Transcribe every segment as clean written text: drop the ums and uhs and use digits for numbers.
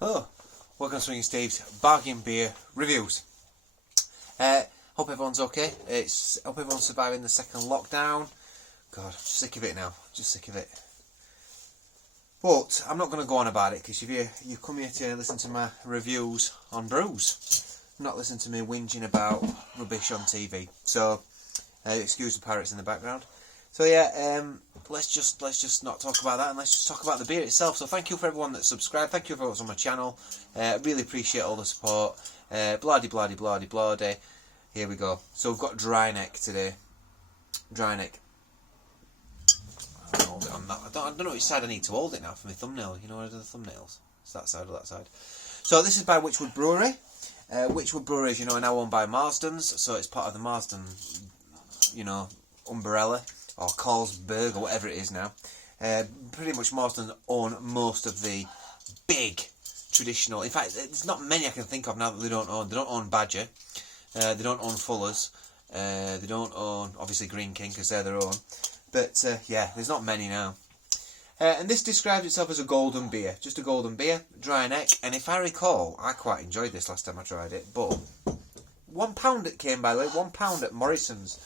Hello, welcome to Swinging Steve's Bargain Beer Reviews. Hope everyone's okay. Hope everyone's surviving the second lockdown. God, I'm sick of it now. Just sick of it. But I'm not going to go on about it because you come here to listen to my reviews on brews, not listen to me whinging about rubbish on TV. So excuse the pirates in the background. So yeah, let's just not talk about that and let's just talk about the beer itself. So thank you for everyone that's subscribed. Thank you for everyone's on my channel. Really appreciate all the support. Bloody. Here we go. So we've got Dryneck today. Dryneck. I hold it on that. I don't know which side I need to hold it now for my thumbnail. You know, what I do the thumbnails? It's that side or that side. So this is by Whychwood Brewery. Whychwood Brewery, as you know, are now owned by Marsden's. So it's part of the Marsden, umbrella. Or Carlsberg, or whatever it is now. Pretty much Marsden own most of the big traditional. In fact, there's not many I can think of now that they don't own. They don't own Badger. They don't own Fuller's. They don't own, obviously, Green King, because they're their own. But, yeah, there's not many now. And this describes itself as a golden beer. Just a golden beer, Dryneck. And if I recall, I quite enjoyed this last time I tried it. But £1 it came, by the way. £1 at Morrison's.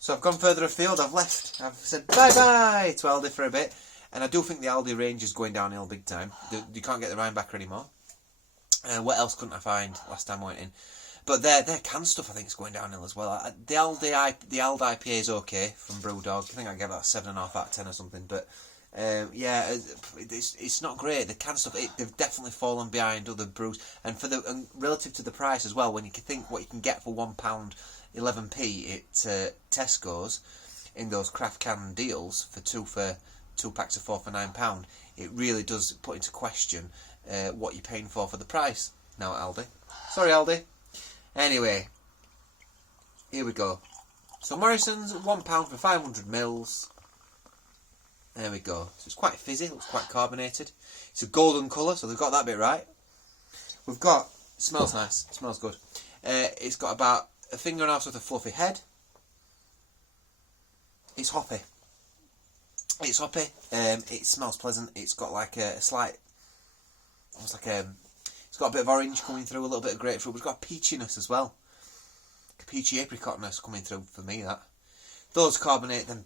So I've gone further afield, I've left. I've said bye-bye to Aldi for a bit. And I do think the Aldi range is going downhill big time. You can't get the Rhinebacker anymore. What else couldn't I find last time I went in? But their canned stuff, I think, is going downhill as well. The Aldi IPA is okay from Brewdog. I think I gave that 7.5 out of 10 or something. But yeah, it's not great. The canned stuff, they've definitely fallen behind other brews. And relative to the price as well, when you can think what you can get for £1 11p at Tesco's in those craft can deals for two packs of 4 for £9, it really does put into question what you're paying for the price now at Aldi. Sorry, Aldi. Anyway, here we go. So Morrison's £1 for 500 mils. There we go. So it's quite fizzy, looks quite carbonated. It's a golden colour, so they've got that bit right. We've got, it smells nice, it smells good. It's got about a finger and a half with a fluffy head. It's hoppy. It's hoppy. It smells pleasant. It's got like a slight, almost like it's got a bit of orange coming through, a little bit of grapefruit. But it's got a peachiness as well. A peachy apricotness coming through for me. Those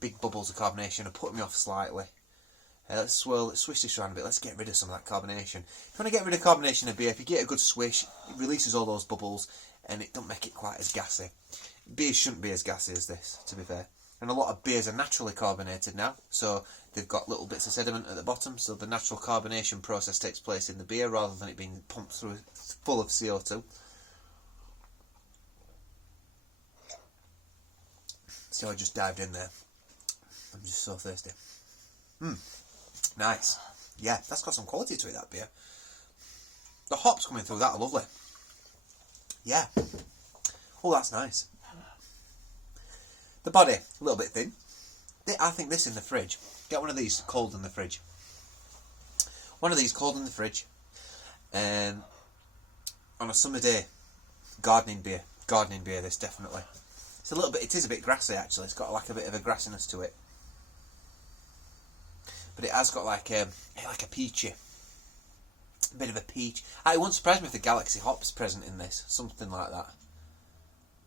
big bubbles of carbonation are putting me off slightly. Let's swish this around a bit. Let's get rid of some of that carbonation. If you want to get rid of carbonation in a beer, if you get a good swish, it releases all those bubbles and it don't make it quite as gassy. Beers shouldn't be as gassy as this, to be fair. And a lot of beers are naturally carbonated now, so they've got little bits of sediment at the bottom, so the natural carbonation process takes place in the beer rather than it being pumped through full of CO2. So I just dived in there. I'm just so thirsty. Nice. Yeah, that's got some quality to it, that beer. The hops coming through that are lovely. Yeah. Oh, that's nice. The body, a little bit thin. I think this in the fridge. Get one of these cold in the fridge. One of these cold in the fridge. On a summer day. Gardening beer, this definitely. It is a bit grassy actually. It's got like a bit of a grassiness to it. But it has got like a peachy. A bit of a peach. It wouldn't surprise me if the Galaxy hop's present in this. Something like that.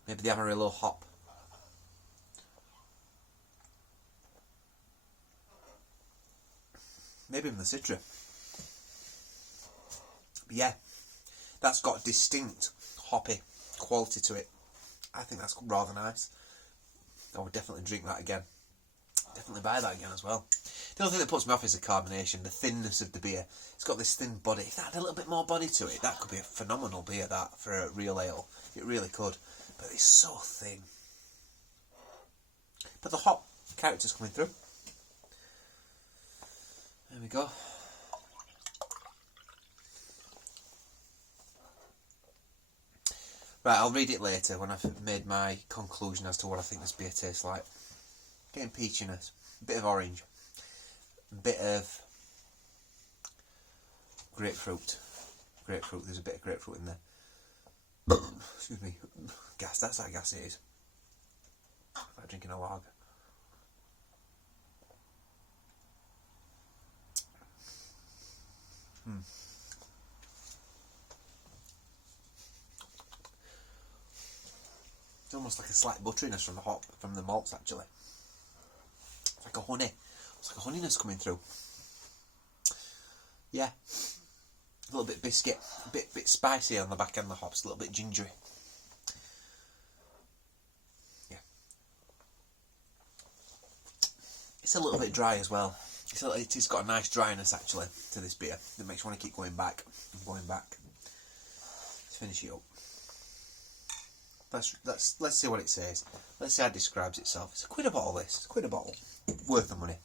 Maybe the Amarillo hop. Maybe even the Citra. But yeah, that's got distinct hoppy quality to it. I think that's rather nice. I would definitely drink that again. Definitely buy that again as well. The only thing that puts me off is the carbonation, the thinness of the beer. It's got this thin body. If that had a little bit more body to it, that could be a phenomenal beer, that, for a real ale. It really could. But it's so thin. But the hop character's coming through. There we go. Right, I'll read it later when I've made my conclusion as to what I think this beer tastes like. Getting peachiness, a bit of orange, a bit of grapefruit. There's a bit of grapefruit in there. Excuse me. Gas, that's how gas it is. Like drinking a lager. It's almost like a slight butteriness from the hop, from the malts actually. It's like a honey. It's like a honeyness coming through. Yeah. A little bit biscuit, a bit spicy on the back end of the hops, a little bit gingery. Yeah. It's a little bit dry as well. It's got a nice dryness actually to this beer that makes you want to keep going back and going back. Let's finish it up. Let's see what it says. Let's see how it describes itself. It's £1 a bottle. This. It's £1 a bottle. Worth the money.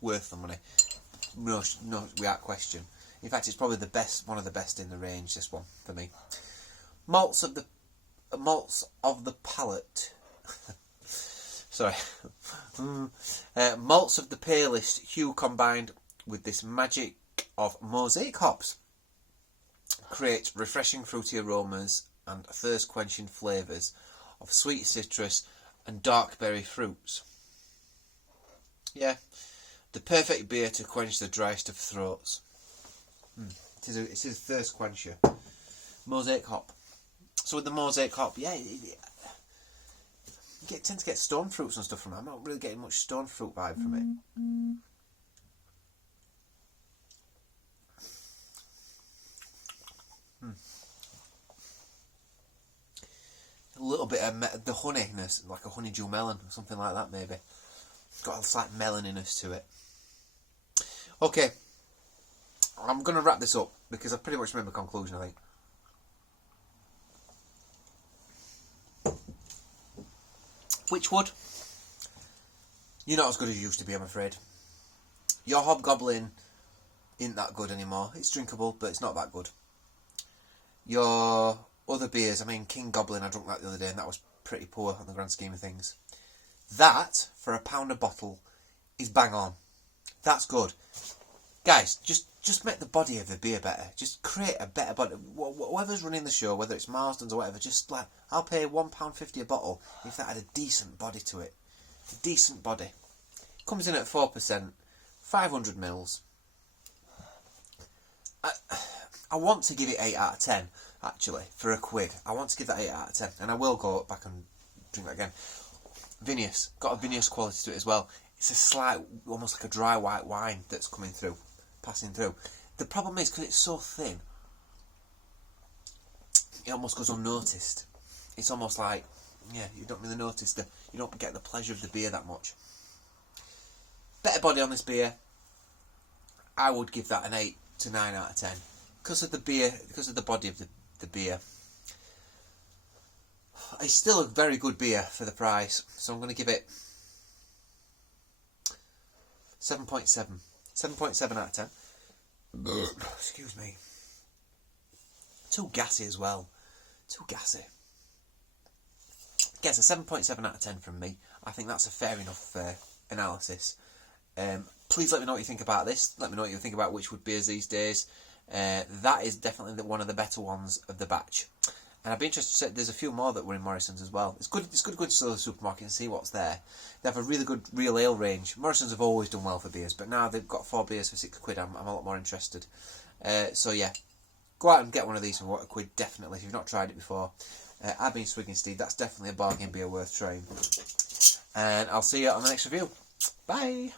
Worth the money. No, without question. In fact, it's probably the best, one of the best in the range. This one for me. Malts of the palate. Sorry. Malts of the palest hue combined with this magic of mosaic hops create refreshing fruity aromas and thirst-quenching flavours of sweet citrus and dark berry fruits. Yeah, the perfect beer to quench the driest of throats. It is a thirst quencher. Mosaic hop. So with the mosaic hop, yeah, you tend to get stone fruits and stuff from it. I'm not really getting much stone fruit vibe from it. A little bit of the honeyness, like a honeydew melon or something like that maybe. It's got a slight melaniness to it. Okay, I'm going to wrap this up because I've pretty much made my conclusion, I think. Whychwood, you're not as good as you used to be, I'm afraid. Your Hobgoblin isn't that good anymore. It's drinkable, but it's not that good. Your other beers, I mean, King Goblin, I drank that the other day, and that was pretty poor on the grand scheme of things. That, for £1 a bottle, is bang on. That's good. Guys, just make the body of the beer better. Just create a better body. Whoever's running the show, whether it's Marsden's or whatever, just like, I'll pay £1.50 a bottle if that had a decent body to it. A decent body. Comes in at 4%, 500 mils. I want to give it 8 out of 10, actually, for £1. I want to give that 8 out of 10, and I will go back and drink that again. Vinous. Got a vinous quality to it as well. It's a slight, almost like a dry white wine that's coming through, passing through. The problem is, because it's so thin, it almost goes unnoticed. It's almost like, yeah, you don't really notice you don't get the pleasure of the beer that much. Better body on this beer, I would give that an 8 to 9 out of 10. Because of the beer, because of the body of the beer. It's still a very good beer for the price, so I'm going to give it 7.7. 7.7 out of 10. Excuse me. Too gassy as well. Too gassy. Gets a 7.7 out of 10 from me. I think that's a fair enough analysis. Please let me know what you think about this. Let me know what you think about Whychwood beers these days. That is definitely one of the better ones of the batch. And I'd be interested to say there's a few more that were in Morrison's as well. It's good to go to the supermarket and see what's there. They have a really good real ale range. Morrison's have always done well for beers, but now they've got 4 beers for £6. I'm a lot more interested. So yeah, go out and get one of these for £1, definitely, if you've not tried it before. I've been Swigging Steve. That's definitely a bargain beer worth trying. And I'll see you on the next review. Bye!